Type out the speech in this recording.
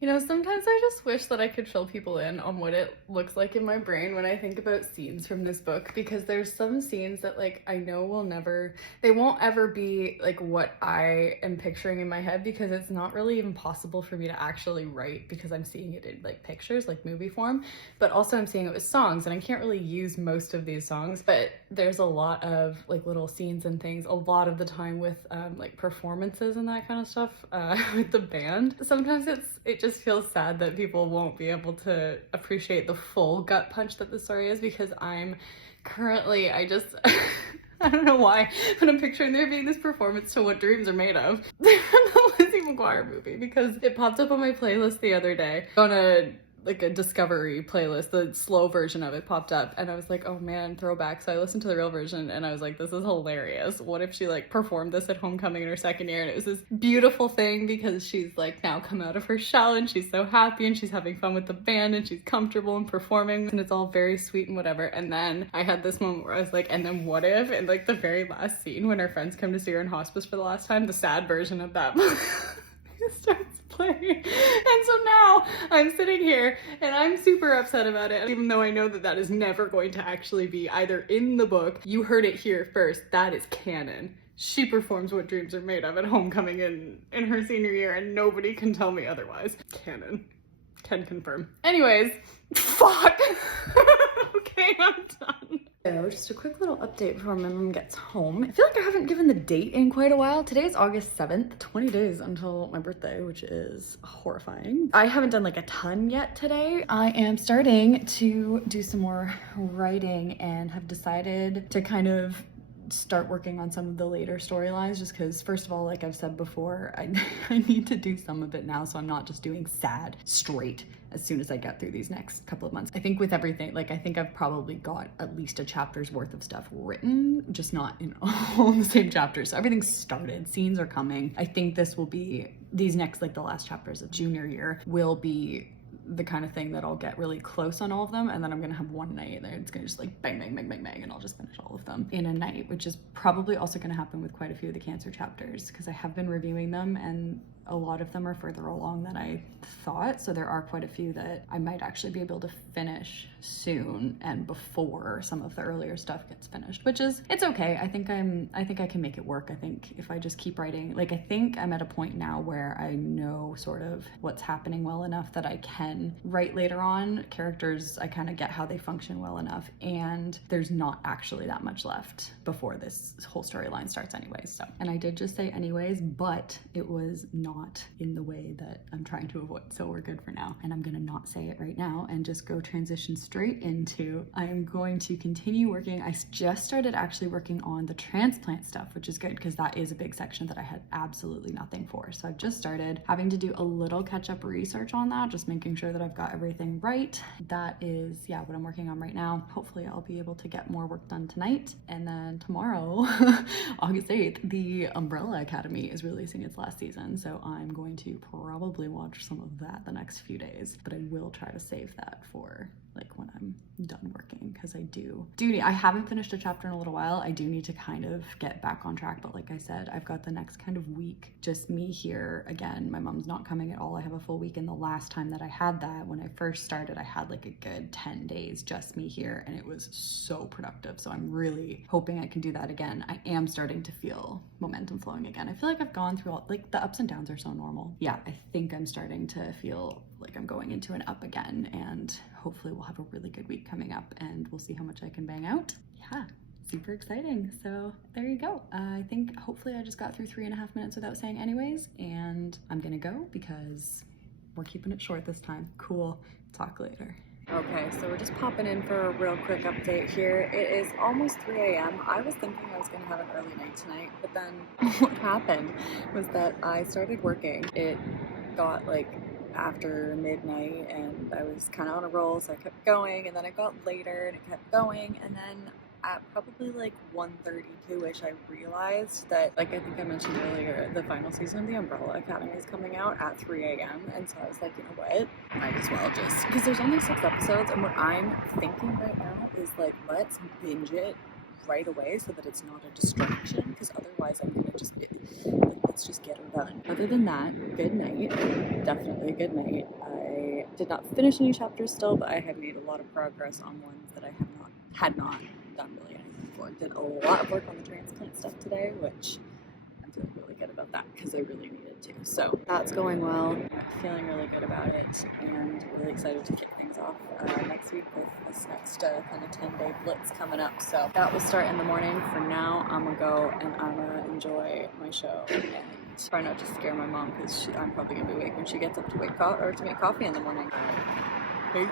You know, sometimes I just wish that I could fill people in on what it looks like in my brain when I think about scenes from this book, because there's some scenes that like I know will never, they won't ever be like what I am picturing in my head, because it's not really even possible for me to actually write because I'm seeing it in like pictures, like movie form, but also I'm seeing it with songs and I can't really use most of these songs, but there's a lot of like little scenes and things a lot of the time with like performances and that kind of stuff with the band. Sometimes it just feels sad that people won't be able to appreciate the full gut punch that the story is, because I'm currently, I just, I don't know why, but I'm picturing there being this performance to What Dreams Are Made Of, the Lizzie McGuire movie, because it popped up on my playlist the other day on a discovery playlist. The slow version of it popped up and I was like, oh man, throwback. So I listened to the real version and I was like, this is hilarious. What if she like performed this at homecoming in her second year? And it was this beautiful thing because she's like now come out of her shell and she's so happy and she's having fun with the band and she's comfortable and performing and it's all very sweet and whatever. And then I had this moment where I was like, and then what if, in like the very last scene when her friends come to see her in hospice for the last time, the sad version of that starts playing. And so now I'm sitting here and I'm super upset about it, even though I know that that is never going to actually be either in the book. You heard it here first. That is canon. She performs What Dreams Are Made Of at homecoming in her senior year and nobody can tell me otherwise. Canon. Can confirm. Anyways, fuck. Okay, I'm done. So just a quick little update before my mom gets home. I feel like I haven't given the date in quite a while. Today is August 7th, 20 days until my birthday, which is horrifying. I haven't done like a ton yet today. I am starting to do some more writing and have decided to kind of start working on some of the later storylines, just because first of all, like I've said before, I need to do some of it now so I'm not just doing sad straight as soon as I get through these next couple of months. I think with everything, like I think I've probably got at least a chapter's worth of stuff written, just not in all the same chapters. So everything's started, scenes are coming. I think this will be, these next, like the last chapters of junior year will be the kind of thing that I'll get really close on all of them, and then I'm gonna have one night there it's gonna just like bang bang bang bang bang and I'll just finish all of them in a night, which is probably also gonna happen with quite a few of the cancer chapters because I have been reviewing them and a lot of them are further along than I thought, so there are quite a few that I might actually be able to finish soon and before some of the earlier stuff gets finished, which is, it's okay. I think I can make it work. I think if I just keep writing, like I think I'm at a point now where I know sort of what's happening well enough that I can write later on. Characters, I kind of get how they function well enough, and there's not actually that much left before this whole storyline starts anyways. So, and I did just say anyways, but it was not in the way that I'm trying to avoid, so we're good for now. And I'm gonna not say it right now and just go transition straight into, I am going to continue working. I just started actually working on the transplant stuff, which is good because that is a big section that I had absolutely nothing for. So I've just started having to do a little catch-up research on that, just making sure that I've got everything right. That is, yeah, what I'm working on right now. Hopefully I'll be able to get more work done tonight. And then tomorrow, August 8th, the Umbrella Academy is releasing its last season. So I'm going to probably watch some of that the next few days, but I will try to save that for like when I'm done working, because I haven't finished a chapter in a little while. I do need to kind of get back on track, but like I said, I've got the next kind of week just me here again. My mom's not coming at all. I have a full week, and the last time that I had that, when I first started, I had like a good 10 days just me here and it was so productive. So I'm really hoping I can do that again. I am starting to feel momentum flowing again. I feel like I've gone through all, like the ups and downs are so normal. Yeah, I think I'm starting to feel like I'm going into an up again, and hopefully we'll have a really good week coming up and we'll see how much I can bang out. Yeah, super exciting. So there you go. I think hopefully I just got through 3.5 minutes without saying anyways, and I'm gonna go because we're keeping it short this time. Cool, talk later. Okay, so we're just popping in for a real quick update here. It is almost 3 a.m. I was thinking I was gonna have an early night tonight, but then what happened was that I started working. It got like after midnight and I was kind of on a roll, so I kept going, and then it got later and it kept going, and then at probably like 1:32ish I realized that, like I think I mentioned earlier, the final season of the Umbrella Academy is coming out at 3 a.m. and so I was like, you know what, might as well just, because there's only 6 episodes, and what I'm thinking right now is like, let's binge it right away so that it's not a distraction, because otherwise I'm gonna just be let's just get her done. Other than that, good night. Definitely a good night. I did not finish any chapters still, but I have made a lot of progress on ones that I had not done really anything for. Did a lot of work on the transplant stuff today, which I'm feeling really good about that because I really needed to. So that's going well. I'm feeling really good about it and really excited to kick things off next week with this next kind of 10-day blitz coming up. So that will start in the morning. For now, I'm gonna go and I'm gonna enjoy my show and try not to scare my mom because I'm probably gonna be awake when she gets up to make coffee in the morning. Peace.